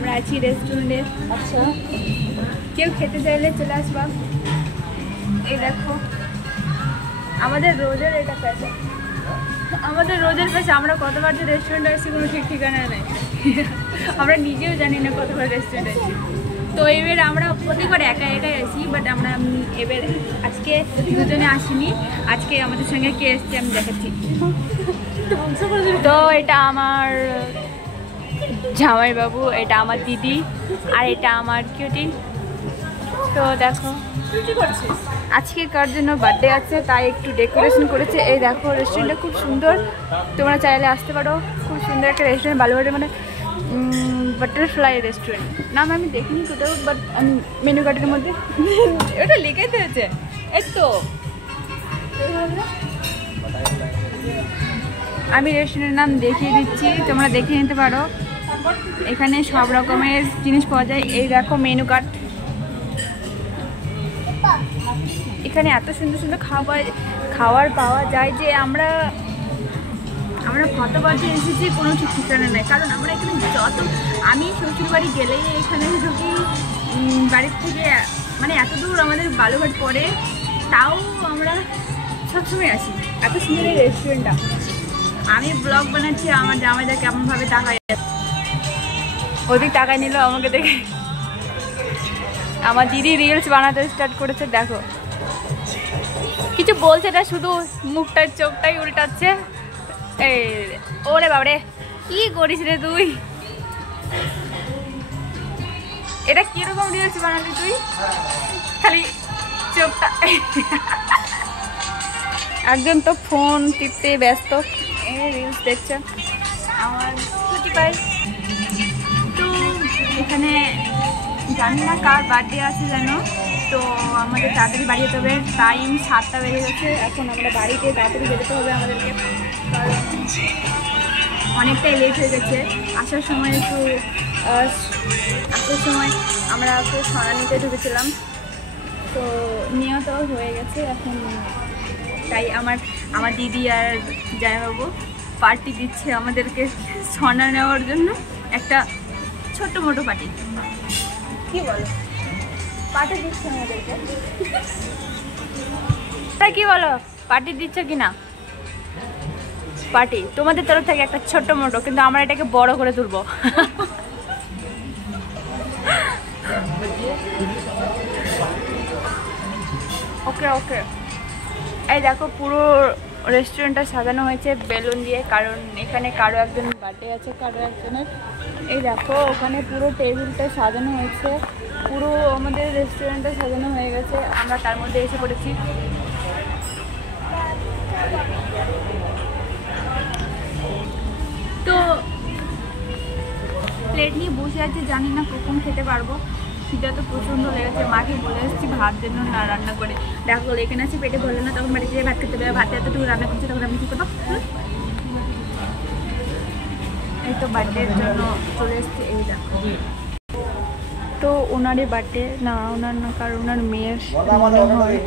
আমরা আছি রেস্টুরেন্টে। আচ্ছা, কেউ খেতে চাইলে চলে আসবা। এই দেখো আমাদের রোজের এটা পেশা, আমাদের রোজের পেশা। আমরা কতবার যে রেস্টুরেন্টে আসছি কোনো ঠিক ঠিকানা নেই, আমরা নিজেও জানি না কতবার রেস্টুরেন্টে আসছি। তো এবার আমরা প্রত্যেকবার একা একাই আসি, বাট আমরা এবার আজকে দুজনে আসিনি। আজকে আমাদের সঙ্গে কে এসছে আমি দেখাচ্ছি। তো এটা আমার জামাইবাবু, এটা আমার দিদি, আর এটা আমার কিউটি। তো দেখো আজকে কার জন্য বার্থডে আছে তাই একটু ডেকোরেশন করেছে। এই দেখো রেস্টুরেন্টটা খুব সুন্দর, তোমরা চাইলে আসতে পারো। খুব সুন্দর একটা রেস্টুরেন্ট, বালুঘাটে, মানে বাটারফ্লাই রেস্টুরেন্ট। নাম আমি দেখিনি কোথাও, বাট আমি মেনু কার্ডের মধ্যে ওটা লিখে দিয়েছে। এই তো আমি রেস্টুরেন্টের নাম দেখিয়ে দিচ্ছি, তোমরা দেখে নিতে পারো। এখানে সব রকমের জিনিস পাওয়া যায়। এই দেখো মেনু কার্ড। এখানে এত সুন্দর সুন্দর খাবার পাওয়া যায় যে আমরা কতবার যে এসেছি কোনো ঠিক ঠিকানা নেই। কারণ আমরা এখানে আমি শ্বশুরবাড়ি গেলেই এখানে ঢুকি বাড়ির থেকে, মানে এত দূর আমাদের বালুঘাট পড়ে, তাও আমরা সবসময় আসি। এত সুন্দর এই রেস্টুরেন্টটা। আমি ব্লগ বানাচ্ছি, আমার জামাইদা কেমনভাবে তাকায়, ওদিক তাকায় নিল আমাকে দেখে। আমার দিদি রিলস বানাতে স্টার্ট করেছে, দেখো কিছু বলছে না, শুধু মুখটার চোখটাই উল্টাচ্ছে। এই ওরে বাবারে, কি করিস রে তুই? এটা কিরকম রিলস বানালি তুই? খালি চোখটা। একজন তো ফোন টিপতে ব্যস্ত, রিলস দেখছে। আমার ছুটি পাই। তো এখানে জানি না কার বার্থডে আছে জানো, তো আমাদের তাড়াতাড়ি বাড়ি যেতে হবে। টাইম 7টা বেজে গেছে। এখন আমরা বাড়িতে তাড়াতাড়ি যেতে হবে আমাদেরকে, কারণ অনেকটাই লেট হয়ে গেছে। আসার সময় আমরা একটু সরা নিতে ঢুকেছিলাম, তো নিয়ত হয়ে গেছে এখন। তাই আমার দিদি আর জামাইবাবু পার্টি দিচ্ছে আমাদেরকে সোনা নেওয়ার জন্য, একটা ছোট্ট মোটো পার্টি। কি বলো, পার্টি দিচ্ছে আমাদেরকে? কি বলো, পার্টি দিচ্ছ কি না? পার্টি তোমাদের তরফ থেকে একটা ছোট্ট মোটো, কিন্তু আমরা এটাকে বড় করে তুলবো। ওকে ওকে। এই দেখো পুরো রেস্টুরেন্টটা সাজানো হয়েছে বেলুন দিয়ে, কারণ এখানে কারো একজন বার্থডে আছে, কারো একজনের। এই দেখো ওখানে পুরো টেবিলটা সাজানো হয়েছে, পুরো আমাদের রেস্টুরেন্টটা সাজানো হয়ে গেছে। আমরা তার মধ্যে এসে পড়েছি। তো প্লেট নিয়ে বসে আছে, জানি না কখন খেতে পারবো। খিদা তো প্রচণ্ড লেগেছে। মাকে বলে এসেছি ভাত জন্য না রান্না করে। দেখো এখানে আছে পেটে ভরলে না, তখন বাড়িতে ভাত খেতে হবে। ভাতে এতটুকু রান্না করছে, তখন আমি কী করবো? এই তো বার্থডের জন্য চলে এসেছি। এই দেখো, তো ওনারই বার্থডে না, ওনার না, কারণ ওনার মেয়ের মনে হয়